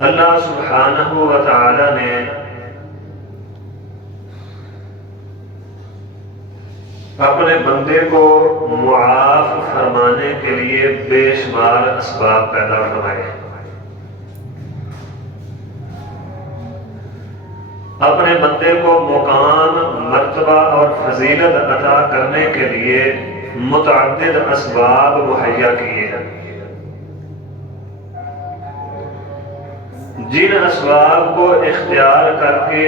اللہ سبحانہ و تعالی نے اپنے بندے کو معاف فرمانے کے لیے بے شمار اسباب پیدا فرمائے، اپنے بندے کو مقام، مرتبہ اور فضیلت عطا کرنے کے لیے متعدد اسباب مہیا کیے ہیں، جن اسباب کو اختیار کر کے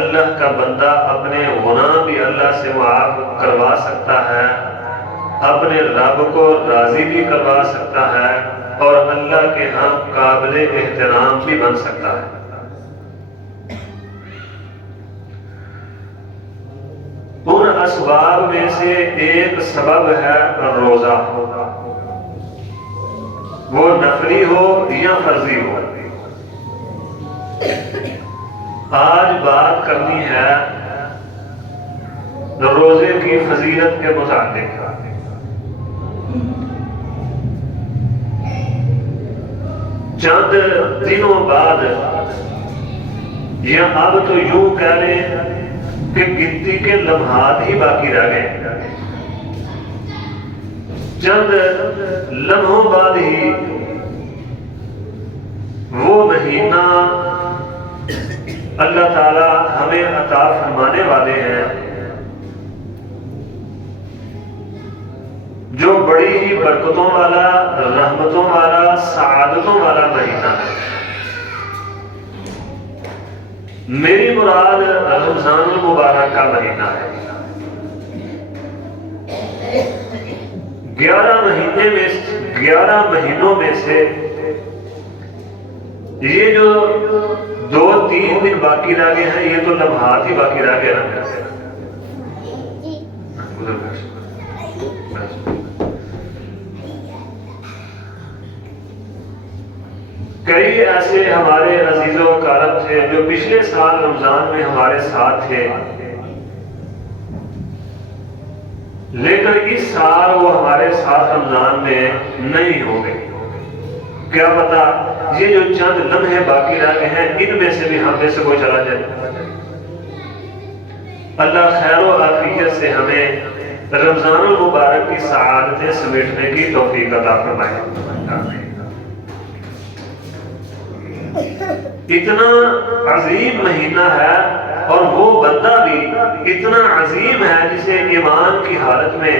اللہ کا بندہ اپنے گناہ بھی اللہ سے معاف کروا سکتا ہے، اپنے رب کو راضی بھی کروا سکتا ہے، اور اللہ کے ہاں قابل احترام بھی بن سکتا ہے۔ ان اسباب میں سے ایک سبب ہے روزہ، وہ نفلی ہو یا فرضی ہو۔ آج بات کرنی ہے روزے کی فضیلت کے متعلق۔ چند دنوں بعد، یا اب تو یوں کہہ لیں کہ گنتی کے لمحات ہی باقی رہ گئے، چند لمحوں بعد ہی وہ مہینہ اللہ تعالی ہمیں عطا فرمانے والے ہیں جو بڑی ہی برکتوں والا، رحمتوں والا، سعادتوں والا مہینہ ہے۔ میری مراد رمضان المبارک کا مہینہ ہے۔ 11 مہینوں میں سے یہ جو 2-3 دن باقی رہ گئے ہیں، یہ تو لمحات ہی باقی رہ گئے ہیں۔ کئی ایسے ہمارے عزیز و اقارب تھے جو پچھلے سال رمضان میں ہمارے ساتھ تھے، لیکن اس سال وہ ہمارے ساتھ رمضان میں نہیں ہوں گے۔ کیا پتا یہ جو چند لمحے باقی رہ گئے ہیں، ان میں سے بھی ہم میں سے کوئی چلا جائے۔ اللہ خیر و عافیت سے ہمیں رمضان المبارک کی سعادتیں سمیٹنے کی توفیق عطا فرمائے۔ اتنا عظیم مہینہ ہے، اور وہ بندہ بھی اتنا عظیم ہے جسے ایمان کی حالت میں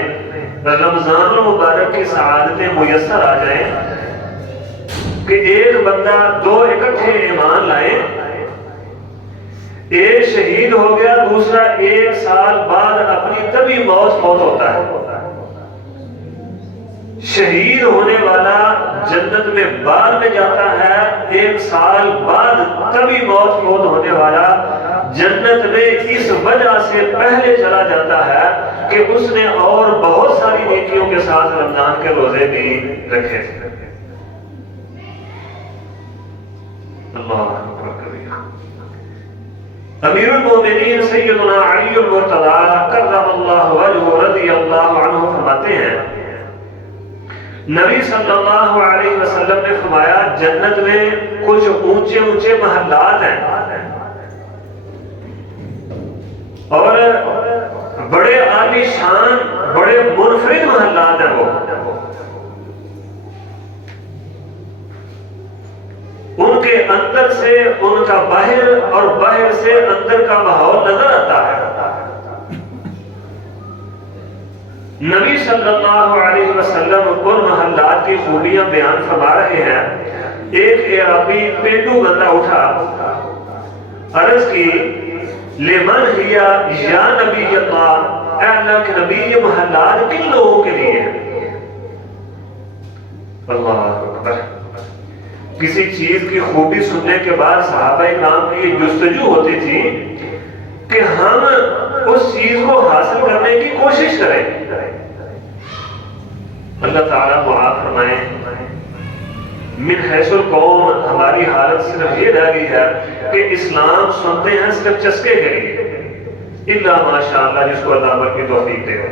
رمضان المبارک کی سعادتیں میسر آ جائیں کہ ایک بندہ 2 اکٹھے ایمان لائے، ایک شہید ہو گیا، دوسرا 1 سال بعد اپنی طبی موت ہوتا ہے۔ شہید ہونے والا جنت میں بعد میں جاتا ہے، 1 سال بعد طبی موت ہونے والا جنت میں اس وجہ سے پہلے چلا جاتا ہے کہ اس نے اور بہت ساری نیکیوں کے ساتھ رمضان کے روزے بھی رکھے۔ اللہ اکبر کبیرہ۔ امیر المومنین سیدنا علی المرتضی کرم اللہ وجہہ رضی اللہ عنہ فرماتے ہیں، نبی صلی اللہ علیہ وسلم نے فرمایا جنت میں کچھ اونچے اونچے محلات ہیں اور بڑے عالی شان، بڑے منفرد محلات ہیں۔ وہ ان کے اندر سے ان کا باہر اور باہر سے اندر کا ماحول نظر آتا ہے۔ نبی صلی اللہ علیہ وسلم ان محلات کی خوبیاں بیان فرما رہے ہیں۔ ایک عربی پینڈو بندہ اٹھا، عرض کی لمن ہیا یا نبی اللہ، اے اللہ کے نبی یہ محلات کن لوگوں کے لیے ہیں؟ اللہ اکبر۔ کسی چیز کی خوبی سننے کے بعد صحابہ کرام کی یہ جستجو ہوتی تھی کہ ہم اس چیز کو حاصل کرنے کی کوشش کریں۔ اللہ تعالیٰ معاف فرمائے، من حیث القوم ہماری حالت صرف یہ رہ گئی ہے کہ اسلام سنتے ہیں صرف چسکے کے لیے، الا ماشاءاللہ جس کو اللہ عمل کی توفیق دے گا۔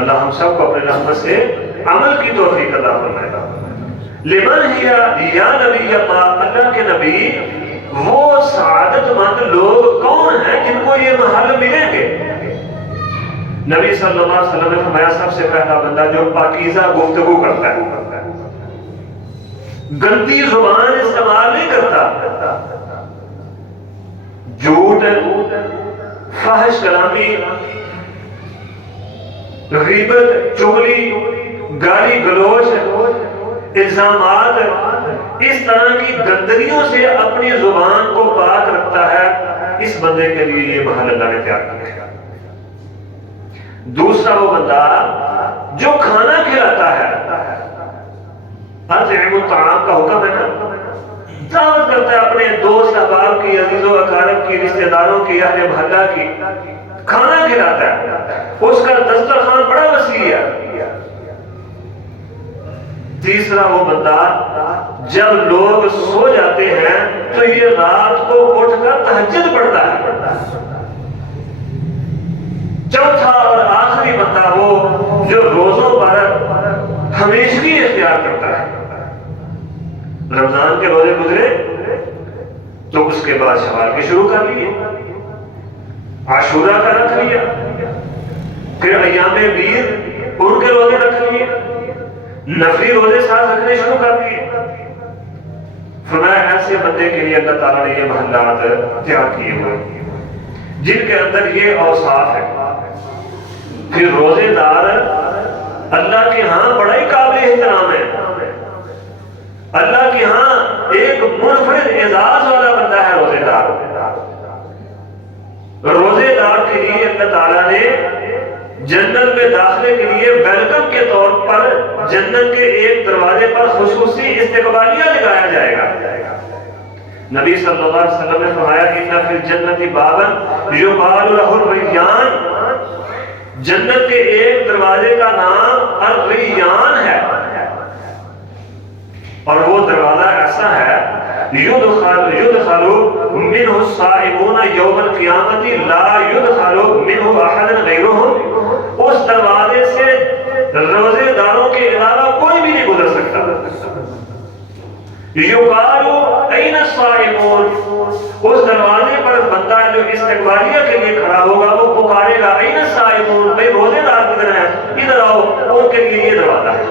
اللہ ہم سب کو اپنے رحمت سے عمل کی توفیق عطا فرمائے۔ لمن ہیا یا نبی اللہ کے نبی وہ سعادت مند لوگ کون ہیں جن کو یہ محل ملیں گے؟ نبی صلی اللہ علیہ وسلم نے فرمایا سب سے پہلا بندہ جو پاکیزہ گفتگو کرتا ہے، گندی زبان استعمال نہیں کرتا، جھوٹ، فحش کلامی، غیبت، چغلی، گالی گلوچ، الزامات، اس طرح کی گندگیوں سے اپنی زبان کو پاک رکھتا ہے، اس بندے کے لیے یہ محل اللہ نے تیار کیا ہے۔ دوسرا وہ بندہ جو کھانا کھلاتا ہے، اطعم الطعام کا حکم ہے نا، دعوت کرتا ہے اپنے دوست احباب کی، عزیز و اقارب کی، رشتہ داروں کی، اہل محلہ کی، کھانا کھلاتا ہے، اس کا دسترخوان بڑا وسیع ہے۔ تیسرا وہ بندہ جب لوگ سو جاتے ہیں تو یہ رات کو اٹھ کر تہجد پڑھتا ہے۔ چوتھا اور آخری بندہ وہ جو روزوں پر ہمیشگی اختیار کرتا ہے۔ رمضان کے روزے گزرے تو اس کے بعد شوال کے شروع کر لیے، عاشورہ کا رکھ لیا، پھر ایام بیض ان کے روزے رکھ لیے، نفلی روزے ساتھ رکھنے شروع کر دیے۔ فرمایا ایسے بندے کے لیے اللہ تعالیٰ نے یہ محلات تیار کیے ہوئے جن کے اندر یہ اوصاف ہے۔ پھر روزے دار اللہ کے ہاں بڑا ہی قابل احترام ہے، اللہ کے ہاں ایک منفرد اعزاز والا بندہ ہے روزے دار۔ روزے دار کے لیے اللہ تعالیٰ نے جنت میں داخلے کے لیے ویلکم کے طور پر جنت کے ایک دروازے پر خصوصی استقبالیہ لگایا جائے گا۔ نبی صلی اللہ علیہ وسلم نے فرمایا ان فی الجنت بابا یقال له الریان، جنت کے ایک دروازے کا نام الریان ہے، اور وہ دروازہ ایسا ہے يدخل منه الصائمون يوم القیامت لا يدخل منه احد غیرهم، اس دروازے سے روزے داروں کے علاوہ کوئی بھی نہیں گزر سکتا۔ یقال این الصائمون، اس دروازے پر بندہ جو استقبالیہ کے لیے کھڑا ہوگا وہ پکارے گا این الصائمون، بھئی روزے دار کدھر ہیں، ادھر آؤ، ان کے لیے یہ دروازہ ہے۔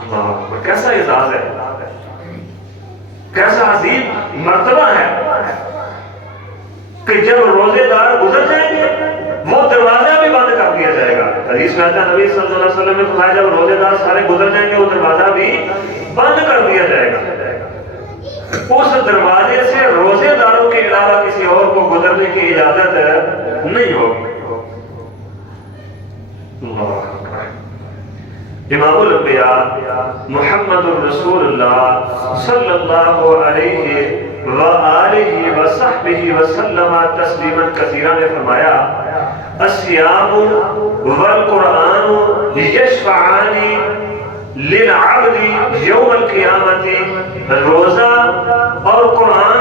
اللہ کیسا اعزاز ہے، کیسا عظیم مرتبہ ہے کہ جب روزے دار گزر جائیں گے وہ دروازہ بھی بند کر دیا جائے گا۔ حدیث میں آتا ہے نبی صلی اللہ علیہ وسلم نے فرمایا جب روزے دار سارے گزر جائیں گے وہ دروازہ بھی بند کر دیا جائے گا، اس دروازے سے روزے داروں کے علاوہ کسی اور کو گزرنے کی اجازت نہیں ہوگی۔ امام الانبیاء محمد الرسول اللہ صلی اللہ علیہ وآلہ وصحبہ وسلم تسلیما کثیرا نے فرمایا الصیام والقرآن یشفعان للعبد یوم القیامت، روزہ اور قرآن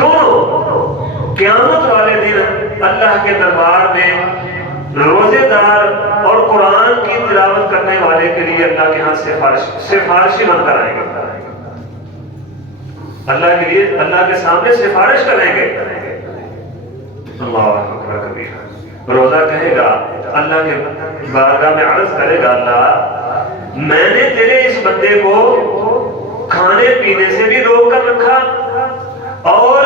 دونوں قیامت والے دن اللہ کے دربار میں روزے دار اور قرآن کی تلاوت کرنے والے کے لیے اللہ کے ہاں سفارشی بن کر آئیں گے، اللہ کے لیے اللہ کے سامنے سفارش کریں گے۔ اللہ اکبر کبیرہ، روزہ کہے گا اللہ کے بارگاہ میں عرض کرے گا اللہ میں نے تیرے اس بندے کو کھانے پینے سے بھی روک کر رکھا اور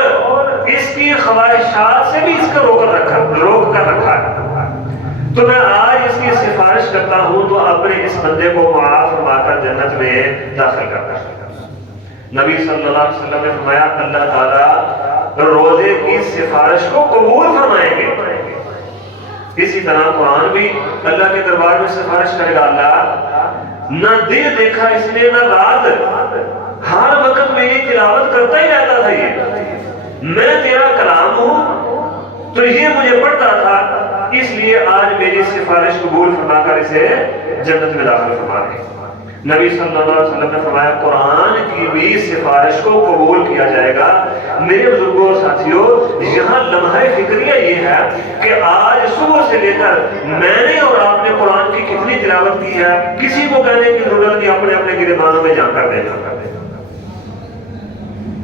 اس کی خواہشات سے بھی اس کو روک کر رکھا ہے، تو میں آج اس کی سفارش کرتا ہوں تو اپنے اس بندے کو معاف فرما کر جنت میں داخل کرتا ہے۔ نبی صلی اللہ علیہ وسلم نے فرمایا اللہ تعالیٰ روزے کی سفارش کو قبول فرمائیں گے۔ اسی طرح قرآن بھی اللہ کے دربار میں سفارش کرے گا اللہ نہ دن دیکھا اس نے نہ رات، ہر وقت میں یہ تلاوت کرتا ہی رہتا تھا، یہ میں تیرا کلام ہوں تو یہ مجھے پڑھتا تھا، اس لیے آج میری سفارش قبول فرما کر اسے جنت میں داخل فرما دے۔ نبی صلی اللہ علیہ وسلم نے فرمایا قرآن کی بھی سفارش کو قبول کیا جائے گا۔ میرے بزرگوں اور ساتھیوں، یہاں لمحہ فکریہ یہ ہے کہ آج صبح سے لے کر میں نے اور آپ نے قرآن کی کتنی تلاوت کی ہے، کسی کو کہنے کی ضرورت نہیں، اپنے اپنے گریبانوں میں جا کر دینا۔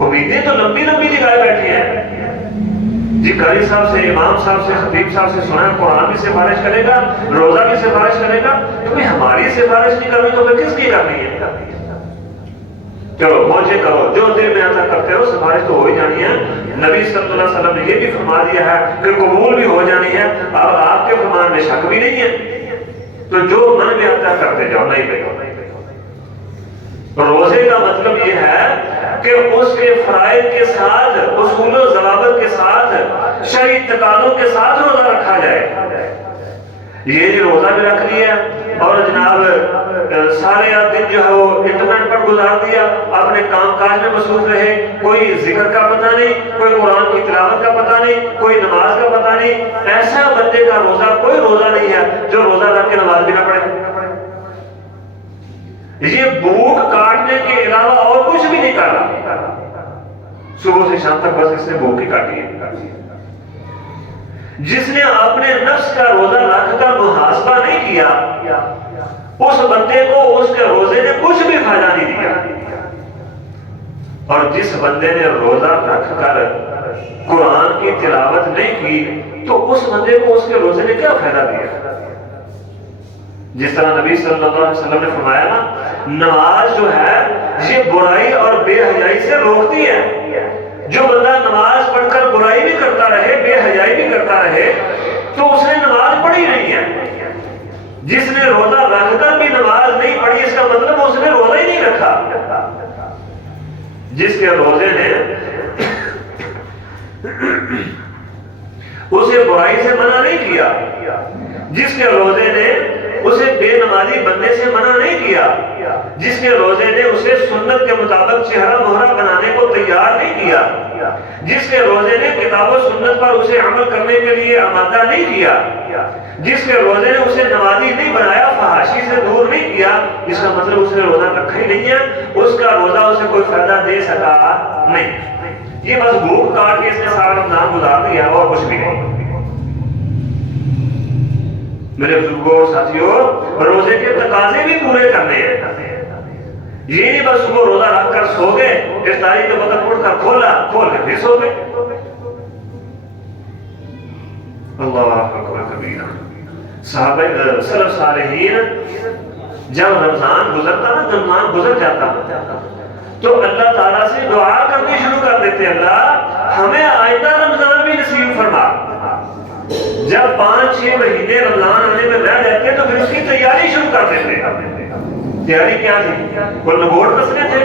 امیدیں تو لمبی لمبی لگائے بیٹھے ہیں جی، قاری صاحب سے، امام صاحب سے، خطیب صاحب سے سنا ہے قرآن بھی سفارش کرے گا، روزہ بھی سفارش کرے گا، تو بھئی ہماری سفارش نہیں کرنی تو پھر کس کی کرنی ہے؟ چلو موجے کرو، جو دل میں آتا کرتے ہو، سفارش تو ہو ہی جانی ہے۔ نبی صلی اللہ علیہ وسلم نے یہ بھی فرما دیا ہے کہ قبول بھی ہو جانی ہے، اب آپ کے فرمان میں شک بھی نہیں ہے، تو جو من میں آتا کرتے جاؤ، نہیں بھائی۔ روزے کا مطلب یہ ہے کہ اس کے فرائض کے ساتھ، اصول و ضوابط کے ساتھ، شرعی تقاضوں کے ساتھ روزہ رکھا جائے۔ یہ روزہ بھی رکھ لیا اور جناب سارے دن جو ہے وہ انٹرنیٹ پر گزار دیا، اپنے کام کاج میں مصروف رہے، کوئی ذکر کا پتہ نہیں، کوئی قرآن کی تلاوت کا پتہ نہیں، کوئی نماز کا پتہ نہیں، ایسا بندے کا روزہ کوئی روزہ نہیں ہے جو روزہ رکھ کے نماز بھی نہ پڑھے۔ یہ بھوک کاٹنے کے علاوہ اور کچھ بھی نہیں کر رہا، صبح سے شام تک بس اس نے بھوک ہی کاٹی ہے۔ جس نے اپنے نفس کا روزہ رکھ کر محاسبہ نہیں کیا، اس بندے کو اس کے روزے نے کچھ بھی فائدہ نہیں دیا، اور جس بندے نے روزہ رکھ کر قرآن کی تلاوت نہیں کی تو اس بندے کو اس کے روزے نے کیا فائدہ دیا؟ جس طرح نبی صلی اللہ علیہ وسلم نے فرمایا نا، نماز جو ہے یہ برائی اور بے حیائی سے روکتی ہے۔ جو بندہ نماز پڑھ کر برائی بھی کرتا رہے، بے حیائی بھی کرتا رہے، تو اس نے نماز پڑھی نہیں ہے۔ جس نے روزہ رکھ کر بھی نماز نہیں پڑھی، اس کا مطلب اس نے روزہ ہی نہیں رکھا۔ جس کے روزے نے اسے برائی سے منع نہیں کیا، جس کے روزے نے اسے بے نمازی بننے سے منع نہیں کیا، جس کے روزے نے اسے سنت کے مطابق چہرہ مہرہ بنانے کو تیار نہیں کیا، جس کے روزے نے کتاب و سنت پر اسے عمل کرنے کے لیے آمادہ نہیں کیا، جس کے روزے نے اسے نمازی نہیں بنایا، فحاشی سے دور نہیں کیا، اس کا مطلب اس نے روزہ رکھا ہی نہیں ہے، اس کا روزہ اسے کوئی فائدہ دے سکا نہیں۔ یہ بس بھوک کاٹ کے اس نے سارا رمضان گزار دیا اور کچھ بھی نہیں۔ میرے بزرگوں اور ساتھیوں، روزے کے تقاضے بھی پورے کرنے ہیں۔ یہ نہیں بس صبح روزہ رکھ کر سو گئے، افطاری کے وقت اٹھ کر کھولا، کھول کے پھر سو گئے۔ اللہ اکبر کبیرہ۔ صحابہ سلف صالحین جب رمضان گزرتا نا، رمضان گزر جاتا تو اللہ تعالیٰ سے دعا کرنی شروع کر دیتے، اللہ ہمیں آئندہ رمضان بھی نصیب فرما۔ جب 5-6 مہینے رمضان آنے میں رہ جاتے تو پھر اس کی تیاری شروع کر دیتے۔ تیاری کیا تھی؟ کوئی لگوڑ کسنے تھے،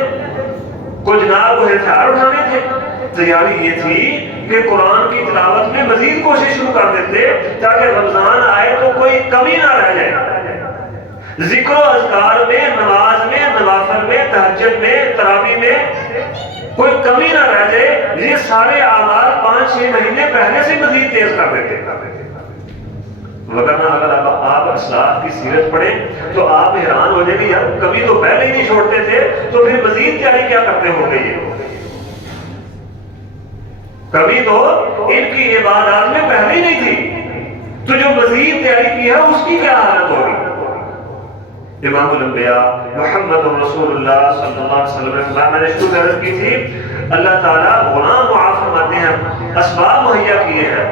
کوئی جناب کو ہتھیار اٹھانے تھے؟ تیاری یہ تھی کہ قرآن کی تلاوت میں مزید کوشش شروع کر دیتے تاکہ رمضان آئے تو کوئی کمی نہ رہ جائے۔ ذکر و اذکار میں، نماز میں، نوافل میں، تہجد میں، تراویح میں کوئی کمی نہ رہ جائے۔ یہ سارے اعمال 5-6 مہینے پہلے سے مزید تیز کر دیتے۔ وگرنہ اگر آپ اسلاف کی سیرت پڑھیں تو آپ حیران ہو جائیں گے، یار کبھی تو پہلے ہی نہیں چھوڑتے تھے تو پھر مزید تیاری کیا کرتے ہوں گے؟ یہ کبھی تو ان کی عبادات میں پہلے ہی نہیں تھی، تو جو مزید تیاری کی ہے اس کی کیا حالت ہوگی؟ امام الانبیاء محمد رسول اللہ صلی اللہ علیہ وسلم نے میں نے شروع عرض کی تھی، اللہ تعالیٰ غلام معاف فرماتے ہیں، اسباب مہیا کیے ہیں،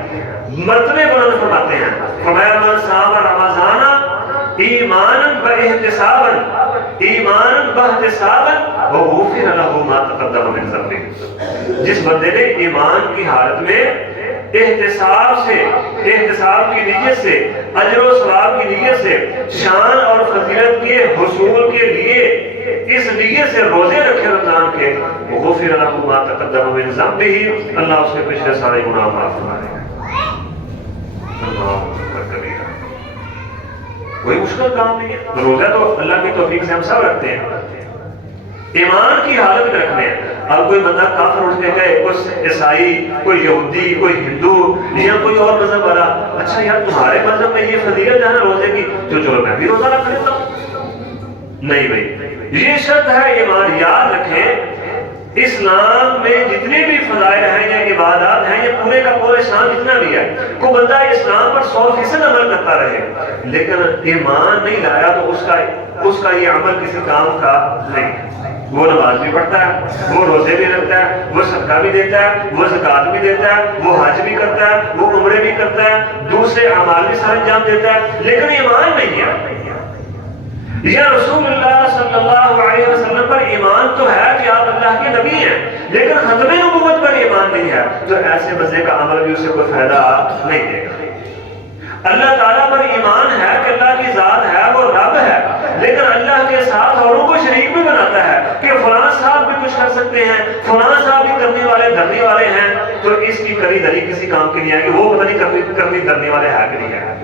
مرتبے بلند فرماتے ہیں۔ فرمایا من صام رمضان ایمانا واحتسابا وغفر له ما تقدم من ذنبه۔ جس بندے نے ایمان کی حالت میں احتساب کی نیت سے، اجر و ثواب کی نیت سے، شان اور فضیلت کے حصول کے لیے اس نیت سے روزے رکھے رمضان کے، غفر له ما تقدم من ذنبه، اللہ اس کے پچھلے سارے گناہ معاف فرمائے گا۔ کوئی مشکل کام نہیں ہے، روزہ تو اللہ کی توفیق سے ہم سب رکھتے ہیں، ایمان کی حالت میں رکھنے ہیں۔ اب کوئی بندہ کافر اٹھ کے کہے، کوئی عیسائی، کوئی یہودی، کوئی ہندو یا کوئی اور مذہب والا، اچھا یار تمہارے مذہب میں یہ فضیلت ہے نا روزے کی، تو چلو میں بھی روزہ رکھ لیتا ہوں۔ نہیں بھائی، یہ شرط ہے ایمان. یاد رکھیں اسلام میں جتنے بھی فضائل ہیں یا عبادات ہیں، یہ پورے کا پورا اسلام جتنا بھی ہے، کوئی بندہ اسلام پر 100% عمل کرتا رہے لیکن ایمان نہیں لایا تو اس کا یہ عمل کسی کام کا نہیں. وہ نماز بھی پڑھتا ہے، وہ روزے بھی رکھتا ہے، وہ صدقہ بھی دیتا ہے، وہ زکوٰۃ بھی دیتا ہے، وہ حج بھی کرتا ہے، وہ عمرے بھی کرتا ہے، دوسرے اعمال بھی سر انجام دیتا ہے، لیکن ایمان نہیں ہے. یا رسول اللہ صلی اللہ علیہ وسلم پر ایمان تو ہے کہ آپ اللہ کے نبی ہیں، لیکن ختم نبوت پر ایمان نہیں ہے، تو ایسے مزے کا عمل بھی اسے کوئی فائدہ نہیں دے گا. اللہ تعالیٰ پر ایمان ہے کہ اللہ کی ذات ہے، وہ رب ہے، لیکن اللہ کے ساتھ اوروں کو شریک بھی بناتا ہے کہ فلاں صاحب بھی کچھ کر سکتے ہیں، فلاں صاحب بھی کرنے والے دھرنے والے ہیں، تو اس کی کری دھری کسی کام کے نہیں آئے گی، وہ پتہ نہیں کرنی دھرنے والے ہے کہ نہیں ہے.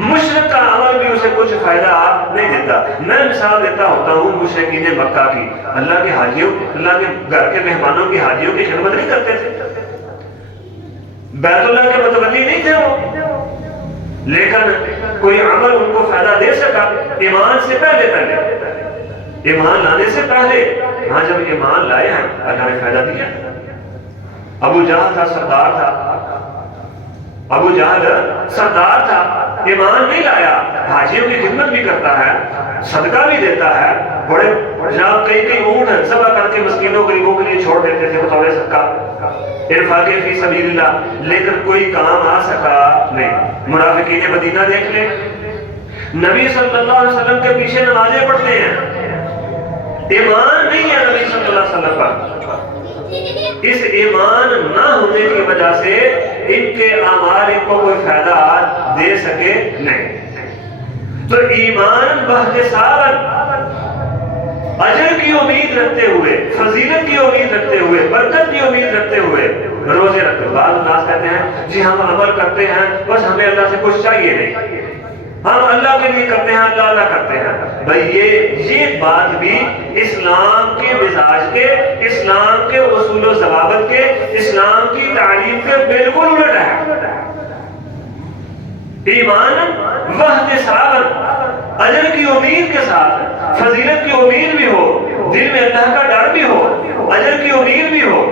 مشرک کا عمل بھی اسے کچھ فائدہ نہیں دیتا. میں مثال دیتا ہوتا ہوں مشرکین مکہ کی. اللہ کے حاجیوں، اللہ کے گھر کے مہمانوں کی حاجیوں کی خدمت نہیں کرتے تھے، بیت اللہ کے متولی نہیں تھے وہ، لیکن کوئی عمل ان کو فائدہ دے سکا ایمان سے پہلے ایمان لانے سے پہلے. ہاں جب ایمان لائے ہیں اللہ نے فائدہ دیا. ابو جہل تھا، سردار تھا، ابو جہل سردار تھا، ایمان نہیں لایا، حاجیوں کی خدمت بھی کرتا ہے، صدقہ بھی دیتا ہے، بڑے جہاں کئی اونٹ ذبح کر کے مسکینوں غریبوں کے لیے چھوڑ دیتے تھے بطور صدقہ، انفاق فی سبیل اللہ، لیکن کوئی کام آ سکا نہیں. منافقین مدینہ دیکھ لیں، نبی صلی اللہ علیہ وسلم کے پیچھے نمازیں پڑھتے ہیں، ایمان نہیں ہے نبی صلی اللہ علیہ وسلم پر. اس ایمان نہ ہونے کی وجہ سے ان کے اعمال ان کو کوئی فائدہ دے سکے نہیں. تو ایمان باحتساب اجر کی امید رکھتے ہوئے، فضیلت کی امید رکھتے ہوئے، برکت کی امید رکھتے ہوئے روزے رکھتے. بعض الناس کہتے ہیں جی ہم عمل کرتے ہیں بس ہمیں اللہ سے کچھ چاہیے نہیں، ہم اللہ کے لیے کرتے ہیں، اللہ اللہ کرتے ہیں. بھئی یہ بات بھی اسلام کے مزاج کے، اسلام کے اصول و ضوابط کے، اسلام کی تعلیم کے بالکل الٹ ہے. ایمان واحتساب اجر کی امید کے ساتھ، فضیلت کی امید بھی ہو، دل میں اللہ کا ڈر بھی ہو، اجر کی امید بھی ہو،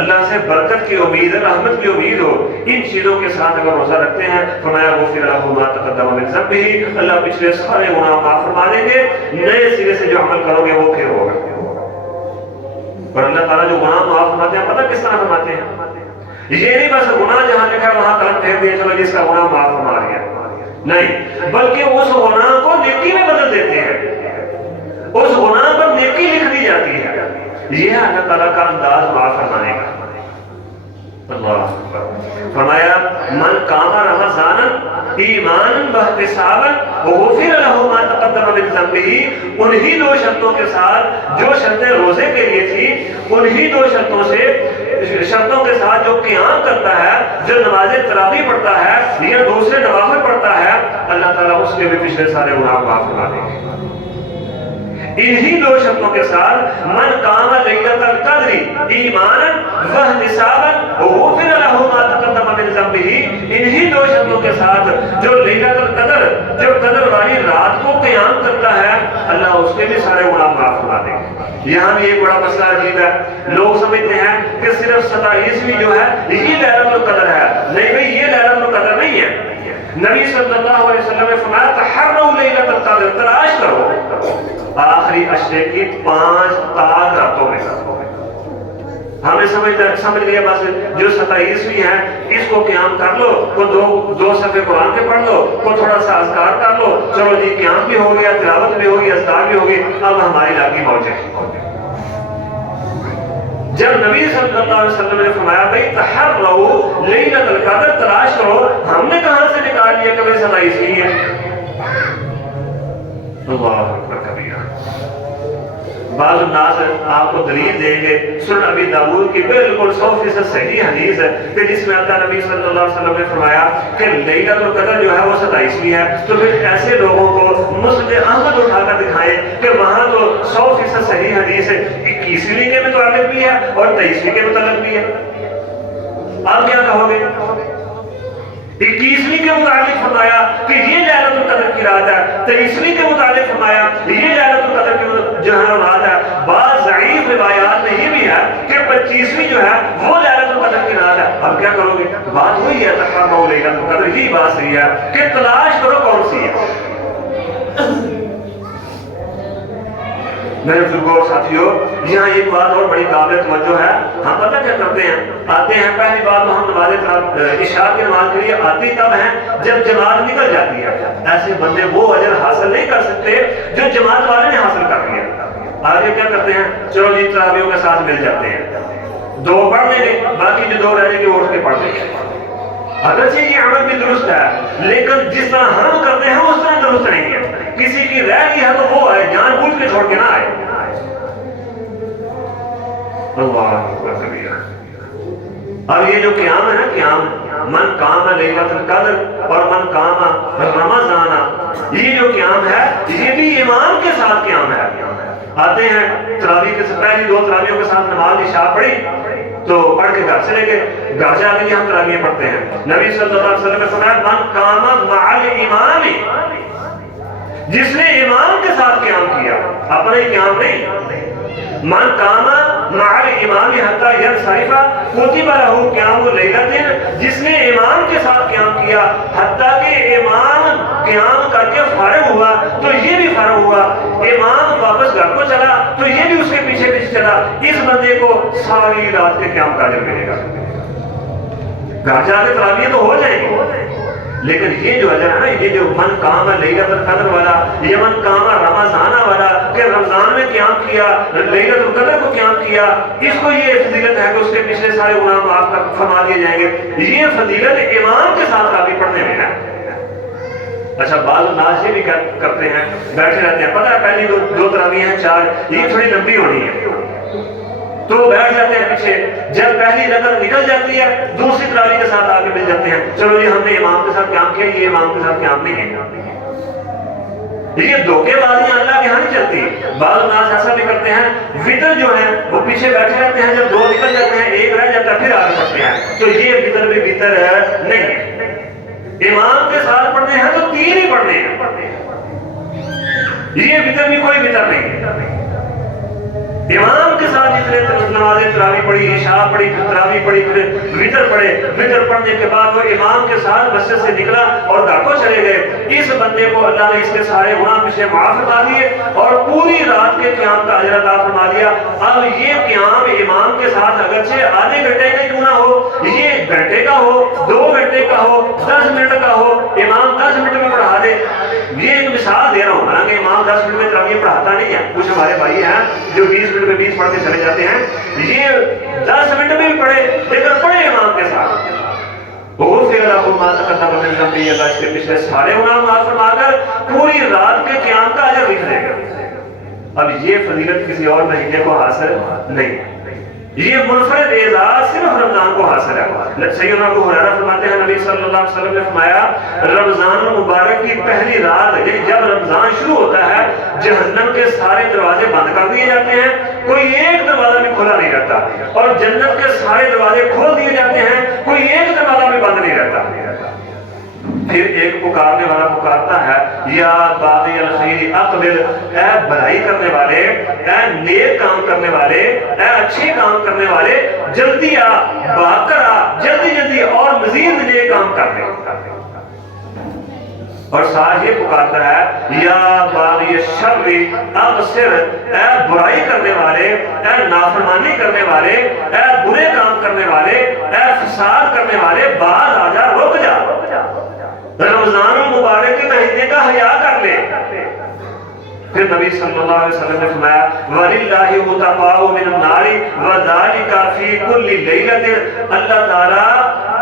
اللہ سے برکت کی امید، رحمت کی امید ہو، ان چیزوں کے ساتھ اگر روزہ رکھتے ہیں فرمایا غفر لہ ما تقدم من ذنبہ، اللہ پچھلے سارے گناہ معاف فرما دیں گے، نئے سرے سے جو عمل کرو گے وہ پھر ہوگا. اور اللہ تعالیٰ جو گناہ معاف فرماتے ہیں پتہ کس طرح فرماتے ہیں؟ یہ نہیں بس گناہ جہاں لکھا ہے وہاں قلم پھینک دیا چلو جس کا گناہ معاف فرما دیا، نہیں، بلکہ اس گناہ کو نیکی میں بدل دیتے ہیں، اس گناہ پر نیکی لکھ دی جاتی ہے. یہ ہے اللہ تعالیٰ کا انداز معاف فرمانے کا. اللہ فرمایا من قام رمضان ایمان باحتساب غفر لہ ما تقدم من ذنبہ. انہی دو شرطوں کے ساتھ جو شرطیں روزے کے لیے تھی، انہی دو شرطوں کے ساتھ جو قیام کرتا ہے، جو نماز تراویح پڑھتا ہے یا دوسرے نوافل پڑھتا ہے، اللہ تعالیٰ اس کے بھی پچھلے سارے گناہ معاف کرا دیں گے. انہی دو شرطوں کے ساتھ من قام لیلۃ القدر ایمانا واحتسابا غفر لہ ما تقدم من ذنبہ. انہی دو شرطوں کے ساتھ جو لیلۃ القدر، جو قدر والی رات کو قیام کرتا ہے، اللہ اس کے بھی سارے گناہ معاف فرما دیں گے. یہاں بھی ایک بڑا مسئلہ عجیب ہے، لوگ سمجھتے ہیں کہ صرف 27ویں جو ہے یہ لیلۃ القدر ہے. نہیں بھائی، یہ لیلۃ القدر نہیں ہے. نبی صلی اللہ علیہ وسلم نے فرمایا تحروا لیلۃ القدر، تلاش کرو آخری عشرے کی 5 پاک راتوں میں. ہمیں سمجھ گیا بس جو 27ویں ہے اس کو قیام کر لو، کو دو صفحے قرآن کے پڑھ لو، کو تھوڑا سا اذکار کر لو، چلو جی قیام بھی ہو گیا، تلاوت بھی ہوگی، اذکار بھی ہوگی، اب ہماری لاگی موج ہے. جب نبی صلی اللہ علیہ وسلم نے فرمایا بھائی تحروا لیلۃ القدر، تلاش کرو، ہم نے کہاں سے نکال لیا کبھی 27ویں ہے؟ اللہ اکبر کبیرہ. بعض الناس آپ کو دلیل دیں گے سنن ابی داؤد کی بالکل 100% صحیح حدیث ہے کہ جس میں اللہ نبی صلی اللہ علیہ وسلم نے فرمایا کہ لیلۃ القدر جو ہے وہ 27ویں ہے. تو پھر ایسے لوگوں کو مسند احمد اٹھا کر دکھائیں کہ وہاں تو 100% صحیح حدیث ہے، 21ویں کے متعلق بھی ہے اور 23ویں کے متعلق بھی ہے. آپ کیا کہو گے؟ 21ویں کے متعلق فرمایا کہ یہ لیلۃ القدر کی رات ہے، 23ویں کے متعلق فرمایا یہ لیلۃ القدر کی جو ہے رات ہے۔ بعض ضعیف روایات میں یہ بھی ہے کہ 25ویں جو ہے وہ لیلۃ القدر کی رات ہے۔ اب کیا کرو گے؟ بات وہی ہے تقرر لیلۃ القدر، یہی بات صحیح ہے کہ تلاش کرو کون سی ہے۔ میرے بزرگوں اور ساتھیوں، یہاں ایک بات اور بڑی قابل توجہ ہے۔ ہم پتہ کیا کرتے ہیں؟ آتے ہیں پہلی بات تو ہم نماز عشاء کی نماز کے لیے آتی تب ہیں جب جماعت نکل جاتی ہے۔ ایسے بندے وہ اجر حاصل نہیں کر سکتے جو جماعت والے نے حاصل کر لیا۔ آگے کیا کرتے ہیں؟ چلو جی تراویحوں کے ساتھ مل جاتے ہیں، 2 پڑھ لیں گے، باقی جو 2 رہ جائیں گے وہ اٹھ کے پڑھ لیں گے۔ اگرچہ یہ عمل بھی درست ہے لیکن جس طرح ہم کرتے ہیں اس طرح درست نہیں ہے۔ کسی کی رہ گئی ہے تو وہ ہے جان بوجھ کے چھوڑ کے نہ آئے۔ اللہ اکبر کبیرہ۔ اب یہ جو قیام ہے نا، قیام من قام لیلۃ القدر اور من قام رمضان، یہ جو قیام ہے یہ بھی امام کے ساتھ قیام ہے۔ آتے ہیں تراویح کے پہلی 2 تراویحوں کے ساتھ نماز عشاء پڑھی تو پڑھ کے گھر چلے گئے، گھر سے آگے ہم تراویح پڑھتے ہیں۔ نبی صلی اللہ علیہ وسلم نے فرمایا من قام مع الامام، جس نے امام کے ساتھ قیام کیا، اپنے قیام نہیں۔ من قام مع الامام حتی ینصرف کتب لہ قیام لیلۃ، جس نے امام کے ساتھ قیام کیا حتیٰ کہ امام قیام کر کے فارغ ہوا تو یہ بھی فارغ ہوا، امام واپس گھر کو چلا تو یہ بھی اس کے پیچھے پیچھے چلا، اس بندے کو ساری رات کے قیام کا اجر ملے گا۔ گھر جا کے تراویح تو ہو جائیں گے لیکن یہ جو اجر ہے نا، یہ جو من قام لیلۃ القدر والا، یہ من قام رمضان والا کہ رمضان میں قیام کیا، لیلۃ القدر کو قیام کیا، اس کو یہ فضیلت ہے کہ اس کے پچھلے سارے گناہ معاف فرما دیے جائیں گے۔ یہ فضیلت امام کے ساتھ تراویح پڑھنے میں ہے۔ اچھا بعض الناس یہ بھی کرتے ہیں، بیٹھے رہتے ہیں، پتہ ہے پہلی 2 تراویح ہیں 4، یہ تھوڑی لمبی ہونی ہے تو بیٹھ جاتے ہیں پیچھے، جب پہلی رکعت نکل جاتی ہے دوسری تراویح کے ساتھ آگے مل جاتے ہیں۔ چلو جی ہم نے امام کے ساتھ قیام کیا، یہ امام کے ساتھ قیام نہیں ہے۔ یہ دھوکے بازیاں اللہ کے ہاں نہیں چلتی۔ بعض الناس ایسا بھی کرتے ہیں، وطر جو ہے وہ پیچھے بیٹھے رہتے ہیں، جب 2 نکل جاتے ہیں 1 رہ جاتا ہے پھر آگے پڑھتے ہیں، تو یہ وطر بھی وطر نہیں ہے۔ امام کے ساتھ پڑھنے ہیں تو 3 ہی پڑھنے ہیں، یہ وطر بھی کوئی وطر نہیں ہے۔ امام کے ساتھ جتنے نمازیں تراویح پڑھی، عشاء پڑھی، پھر تراویح پڑھی، پھر وطر پڑھے، وطر پڑھنے کے بعد وہ امام کے ساتھ مسجد سے نکلا اور گھر کو چلے گئے، اس بندے کو اللہ نے اس کے سارے گناہ پیچھے معاف فرما دیے اور پوری رات کے قیام کا اجر عطا فرما دیا۔ اب یہ قیام امام کے ساتھ اگرچہ آدھے گھنٹے کا کیوں نہ ہو، یہ گھنٹے کا ہو، 2 گھنٹے کا ہو، 10 منٹ کا ہو، امام 10 منٹ میں پڑھا دے۔ یہ ایک مثال دے رہا ہوں نا کہ امام 10 منٹ میں تراویح پڑھاتا نہیں ہے، کچھ ہمارے بھائی ہیں جو 20 منٹ میں 20 پڑھ کے چلے جاتے ہیں، یہ 10 منٹ میں بھی پڑھے لیکن پڑھے امام کے ساتھ، بہت فی اللہ ما تقدم من ذنبہ، اللہ اس کے پچھلے سارے گناہ معاف فرما کر پوری رات کے قیام کا اجر لکھ دے گا۔ اب یہ فضیلت کسی اور مہینے کو حاصل نہیں، یہ منفرد اعزاز صرف رمضان کو حاصل ہے۔ سیدنا ابو ہریرہ فرماتے ہیں نبی صلی اللہ علیہ وسلم نے فرمایا رمضان المبارک کی پہلی رات، یعنی جب رمضان شروع ہوتا ہے جہنم کے سارے دروازے بند کر دیے جاتے ہیں، کوئی ایک دروازہ بھی کھلا نہیں رہتا، اور جنت کے سارے دروازے کھول دیے جاتے ہیں، کوئی ایک دروازہ بھی بند نہیں رہتا۔ پھر ایک پکارنے والا پکارتا ہے یا باغی الخیر اقبل، اے بھلائی کرنے والے، اے نیک کام کرنے والے، اے اچھے کام کرنے والے، جلدی آ، بھاگ کر آ، جلدی جلدی اور مزید نیک کام کر لے۔ اور ساتھ یہ پکارتا ہے یا باغی الشر ابصر، اے برائی کرنے والے، اے نافرمانی کرنے والے، اے برے کام کرنے والے، اے فساد کرنے والے، باز آ جا، رک جا، رمضان المبارک کے مہینے کا حیا کر لے۔ پھر نبی صلی اللہ علیہ وسلم نے فرمایا وَلِلَّهِ مُتَقَاءُ مِنَ النَّارِ وَذَلِكَ فِي كُلِّ لَيْلَةٍ، اللہ تعالیٰ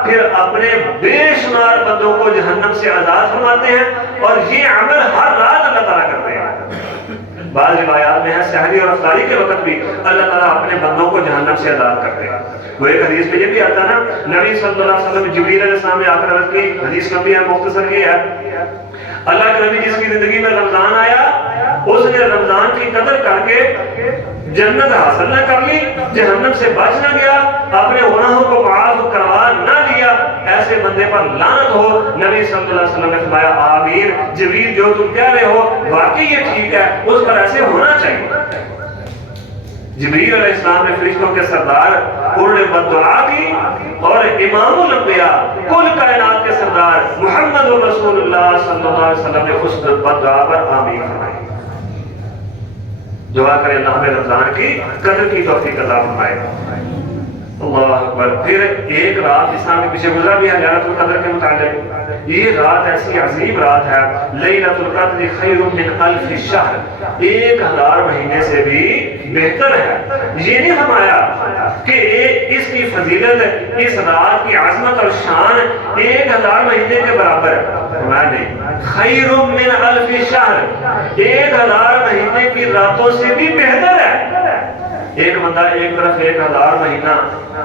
پھر اپنے بے شمار بندوں کو جہنم سے آزاد فرماتے ہیں، اور یہ عمل ہر رات اللہ تعالیٰ کرتے ہیں۔ بعض روایات میں ہے سحری اور افطاری کے وقت بھی اللہ تعالیٰ اپنے بندوں کو جہنم سے آزاد کرتے ہیں۔ وہ ایک حدیث میں یہ بھی آتا نا، نبی صلی اللہ علیہ وسلم جبریل علیہ السلام نے آ کر عرض کی، حدیث کا بھی ہے مختصر یہ ہے، اللہ کے نبی جس کی زندگی میں رمضان آیا اس نے رمضان کی قدر کر کے جنت حاصل نہ کر لی، جہنم سے بچ نہ گیا، اپنے گناہوں کو معاف کروا نہ لیا، ایسے بندے پر لعنت ہو۔ نبی صلی اللہ علیہ وسلم نے فرمایا آمین، جبریل جو تم کہہ رہے ہو واقعی یہ ٹھیک ہے، اس پر ایسے ہونا چاہیے۔ جبریل علیہ السلام نے فرشتوں کے سردار، انہوں نے بد دعا کی، اور امام الانبیاء کل کائنات کے سردار محمد رسول اللہ صلی اللہ علیہ وسلم نے اس بد دعا پر آمین فرمائی۔ دعا کرے اللہ ہمیں رمضان کی قدر کی توفیق عطا فرمائے۔ اللہ اکبر۔ پھر ایک رات اسلام کے پیچھے گزرا بھی ہے لیلۃ القدر کے متعلق۔ یہ رات ایسی عظیم رات ہے، لیلۃ القدر خیر من الف شہر، 1000 مہینے سے بھی بہتر ہے۔ یہ نہیں فرمایا کہ اس کی فضیلت، اس رات کی عظمت اور شان 1000 مہینے کے برابر ہے، فرمایا نہیں، خیر من الف شہر، 1000 مہینے کی راتوں سے بھی بہتر ہے۔ ایک بندہ ایک طرف 1000 مہینہ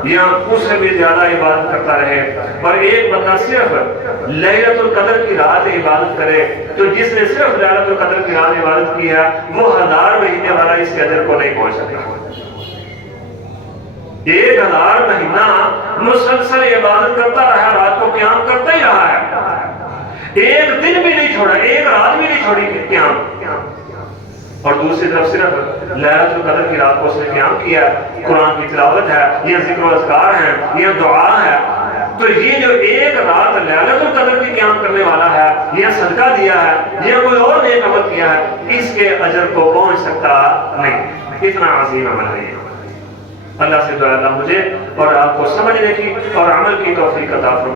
یا اس سے بھی زیادہ عبادت کرتا رہے، اور ایک بندہ صرف لیلۃ القدر کی رات عبادت کرے، تو جس نے صرف لیلۃ القدر کی رات عبادت کی ہے وہ 1000 مہینے والا اس کے اجر کو نہیں پہنچ سکتا۔ 1000 مہینہ مسلسل عبادت کرتا رہا، رات کو قیام کرتا ہی رہا ہے، ایک دن بھی نہیں چھوڑا، ایک رات بھی نہیں چھوڑی قیام، اور دوسری طرف صرف لیلۃ القدر کی رات کو اس نے قیام کیا، قرآن کی تلاوت ہے، یہ ذکر و اذکار ہیں، یہ دعا ہے، تو یہ جو ایک رات لیلۃ القدر کی قیام کرنے والا ہے، یہ صدقہ دیا ہے، یہ کوئی اور نیک عمل کیا ہے، اس کے اجر کو پہنچ سکتا نہیں۔ اتنا عظیم عمل ہے یہ۔ اللہ سے دعا اللہ مجھے اور آپ کو سمجھنے کی اور عمل کی توفیق عطا فرمائے۔